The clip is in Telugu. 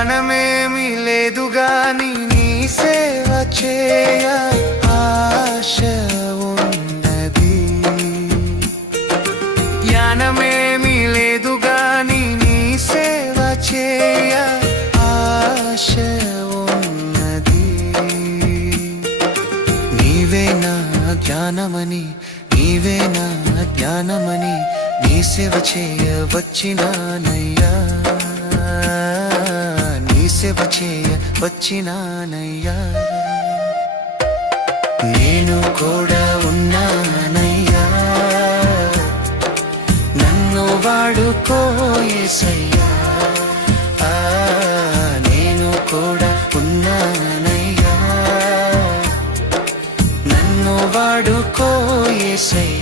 జ్ఞానమేమి లేదు గాని నీ సేవ చేయ ఆశ ఉన్నది. జ్ఞానమేమి లేదు గాని నీ సేవ చేయ ఆశ ఉన్నది. నీవే నా జ్ఞానమని, నీవే నా జ్ఞానమని నీ సేవ చేయ వచ్చినానయ్యా, నీ సేవ చేయ వచ్చినానయ్యా. నేను కూడా ఉన్నానయ్యా, నన్ను వాడుకో యేసయ్యా. నేను కూడా ఉన్నానయ్యా, నన్ను వాడుకో యేసయ్యా.